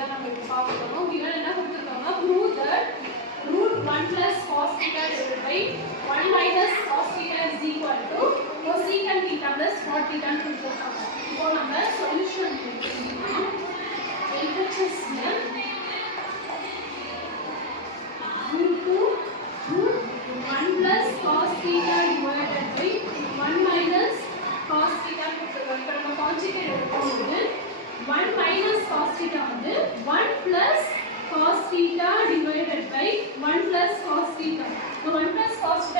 தான் நம்ம இப்போ பார்க்க போகிறோம். இவன் என்ன கொடுத்துருக்காங்க, prove that root 1 plus cos theta divided by 1 minus cos theta is equal to cosecant theta plus cot theta ன்னு கொடுத்துருக்காங்க. இப்போ நம்ம சொல்யூஷன் எடுத்துக்கலாம். LHS root 1 plus cos theta divided by 1 minus cos theta கொடுத்துருக்காங்க. இப்போ நம்ம கான்ஜுகேட் எடுக்கும்போது 1 minus cos theta வந்து 1 plus cos theta divided by 1 plus cos theta. So 1 plus cos theta